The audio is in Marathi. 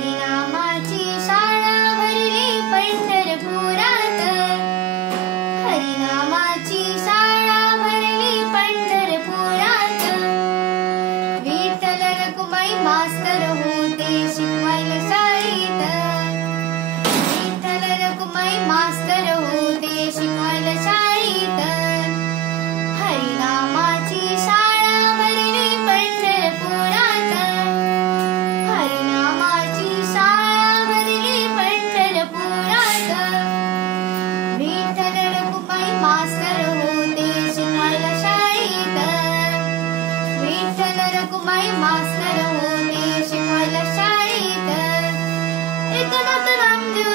हरिनामाची शाळा भरली पंढरपुरात, हरिनामाची शाळा भरली पंढरपुरात. विठ्ठल रखुमाई मास्तर होते शिकवायला शाळेत, विठ्ठल रखुमाई मास्तर होते शिकवायला शाळेत. हरिनामाची शाळा भरली पंढरपुरात, हरिनामाची शाळा भरली पंढरपुरात. विठ्ठल रखुमाई मास्तर होते शिकवायला शाळेत, विठ्ठल रखुमाई मास्तर होते शिकवायला शाळेत. एकनाथ नामदेव